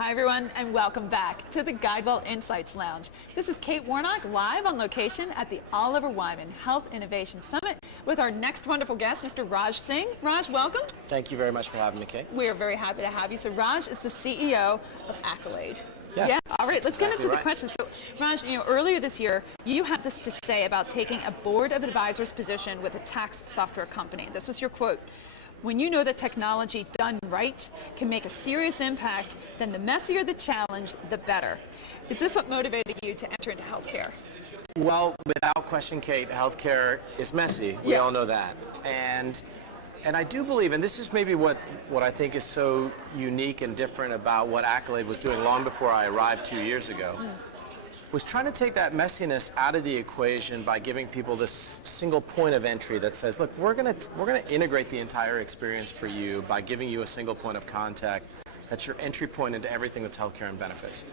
Hi everyone, and welcome back to the GuideWell Insights Lounge. This is Kate Warnock live on location at the Oliver Wyman Health Innovation Summit with our next wonderful guest, Mr. Raj Singh. Raj, welcome. Thank you very much for having me, Kate. We are very happy to have you. So Raj is the CEO of Accolade. Yes. Yeah. All right. Let's get into the right. questions. So, Raj, earlier this year, you had this to say about taking a board of advisors position with a tax software company. This was your quote. When you know that technology done right can make a serious impact, then the messier the challenge, the better. Is this what motivated you to enter into healthcare? Well, without question, Kate, healthcare is messy. We all know that. And I do believe, and this is maybe what I think is so unique and different about what Accolade was doing long before I arrived 2 years ago, was trying to take that messiness out of the equation by giving people this single point of entry that says, look, we're gonna integrate the entire experience for you by giving you a single point of contact that's your entry point into everything that's healthcare and benefits.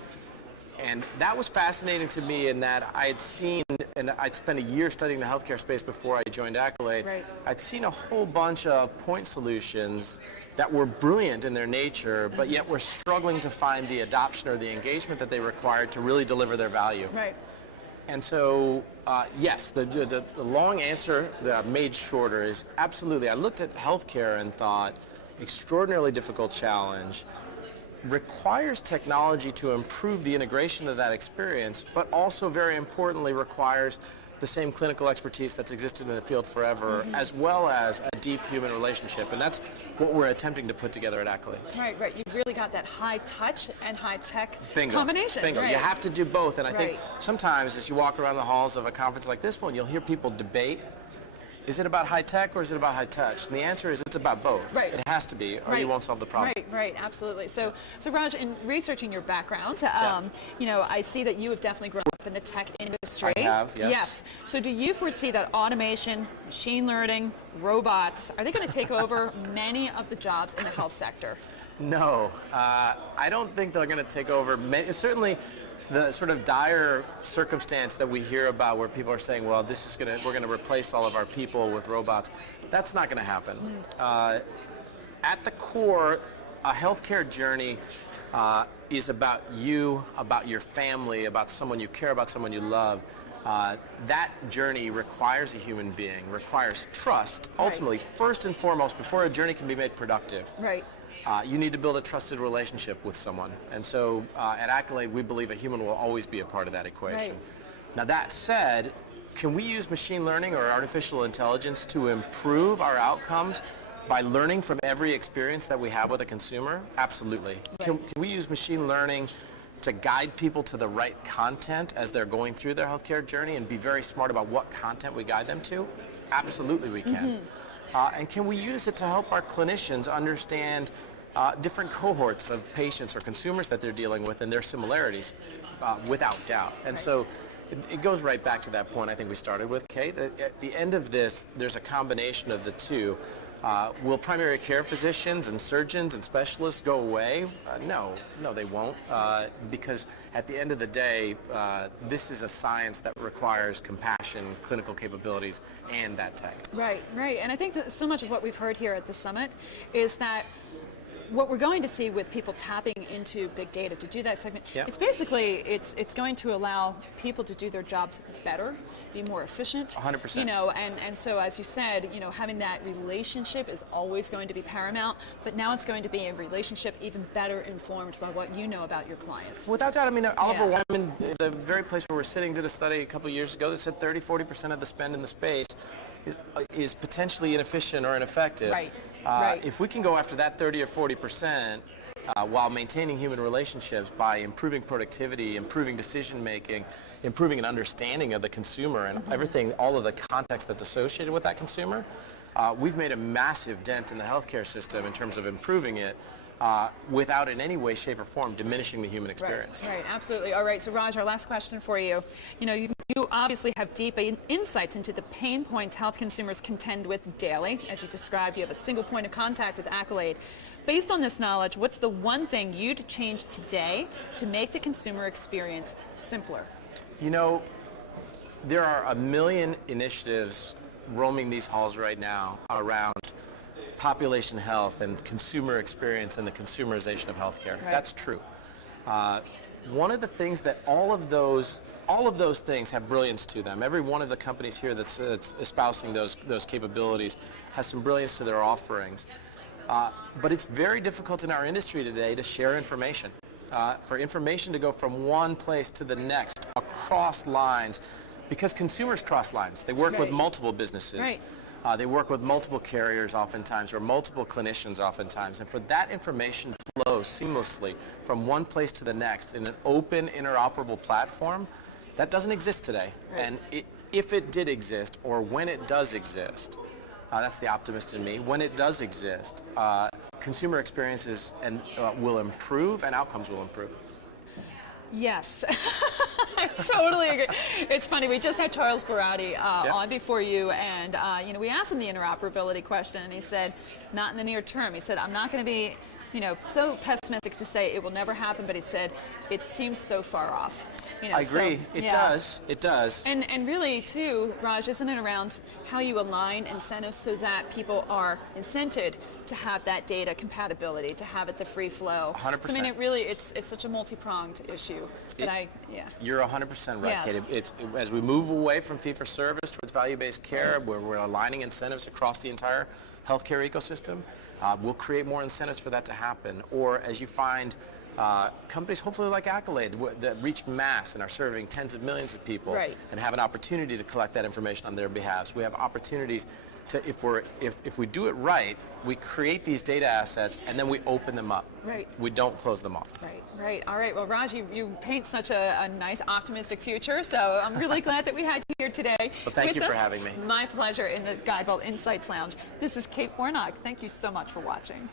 And that was fascinating to me in that I had seen, and I'd spent a year studying the healthcare space before I joined Accolade. Right. I'd seen a whole bunch of point solutions that were brilliant in their nature, but yet were struggling to find the adoption or the engagement that they required to really deliver their value. Right. And so, yes, the long answer that I've made shorter is absolutely. I looked at healthcare and thought, extraordinarily difficult challenge, requires technology to improve the integration of that experience, but also very importantly requires the same clinical expertise that's existed in the field forever, as well as a deep human relationship. And that's what we're attempting to put together at Accolade. Right, right. You've really got that high touch and high tech Bingo. combination. Bingo. Right. You have to do both. And I think sometimes as you walk around the halls of a conference like this one, you'll hear people debate, is it about high tech or is it about high touch? And the answer is it's about both. Right. It has to be, or you won't solve the problem. Right, right, absolutely. So Raj, in researching your background, I see that you have definitely grown up in the tech industry. I have, yes. Yes. So do you foresee that automation, machine learning, robots, are they going to take over many of the jobs in the health sector? No, I don't think they're going to take over many. Certainly, the sort of dire circumstance that we hear about where people are saying, well, we're going to replace all of our people with robots, that's not going to happen. At the core, a healthcare journey is about you, about your family, about someone you care about, someone you love. That journey requires a human being, requires trust, ultimately, first and foremost, before a journey can be made productive. Right. You need to build a trusted relationship with someone. And so at Accolade, we believe a human will always be a part of that equation. Right. Now that said, can we use machine learning or artificial intelligence to improve our outcomes by learning from every experience that we have with a consumer? Absolutely. Can we use machine learning to guide people to the right content as they're going through their healthcare journey and be very smart about what content we guide them to? Absolutely we can. And can we use it to help our clinicians understand different cohorts of patients or consumers that they're dealing with and their similarities, without doubt. And so it goes right back to that point I think we started with, Kate. At the end of this, there's a combination of the two. Will primary care physicians and surgeons and specialists go away? No, they won't, because at the end of the day, this is a science that requires compassion, clinical capabilities, and that tech. Right, right. And I think that so much of what we've heard here at the summit is that what we're going to see with people tapping into big data to do that segment, it's basically, it's going to allow people to do their jobs better, be more efficient. 100%. And so as you said, having that relationship is always going to be paramount, but now it's going to be a relationship even better informed by what you know about your clients. Without doubt, Oliver Wyman, the very place where we're sitting, did a study a couple of years ago that said 30-40% of the spend in the space is potentially inefficient or ineffective. Right. If we can go after that 30 or 40% while maintaining human relationships by improving productivity, improving decision making, improving an understanding of the consumer and everything, all of the context that's associated with that consumer, we've made a massive dent in the healthcare system in terms of improving it. Without in any way, shape, or form diminishing the human experience. Right, absolutely. All right, so Raj, our last question for you. You obviously have deep insights into the pain points health consumers contend with daily. As you described, you have a single point of contact with Accolade. Based on this knowledge, what's the one thing you'd change today to make the consumer experience simpler? There are a million initiatives roaming these halls right now around population health and consumer experience and the consumerization of healthcare. Right. That's true. One of the things that all of those things have brilliance to them. Every one of the companies here that's espousing those capabilities has some brilliance to their offerings. But it's very difficult in our industry today to share information. For information to go from one place to the next across lines, because consumers cross lines. They work with multiple businesses. Right. They work with multiple carriers oftentimes, or multiple clinicians oftentimes. And for that information to flow seamlessly from one place to the next in an open, interoperable platform, that doesn't exist today. Right. And if it did exist, or when it does exist, that's the optimist in me, when it does exist, consumer experiences will improve and outcomes will improve. Yes, I totally agree. It's funny, we just had Charles Barati on before you, and we asked him the interoperability question, and he said, not in the near term. He said, I'm not going to be so pessimistic to say it will never happen, but he said, it seems so far off. I agree. It does. It does. And really, too, Raj, isn't it around how you align incentives so that people are incented to have that data compatibility, to have it the free flow? 100%. So, I mean, it's such a multi-pronged issue. That You're 100% right, Yes. Katie. As we move away from fee-for-service towards value-based care, where we're aligning incentives across the entire healthcare ecosystem, we'll create more incentives for that to happen. Or as you find companies, hopefully like Accolade, that reach mass and are serving tens of millions of people, and have an opportunity to collect that information on their behalf. So we have opportunities to, if we do it right, we create these data assets and then we open them up. Right. We don't close them off. Right. All right. Well, Raj, you paint such a nice, optimistic future. So I'm really glad that we had you here today. Well, thank you for having me. My pleasure in the GuideWell Insights Lounge. This is Kate Warnock. Thank you so much for watching.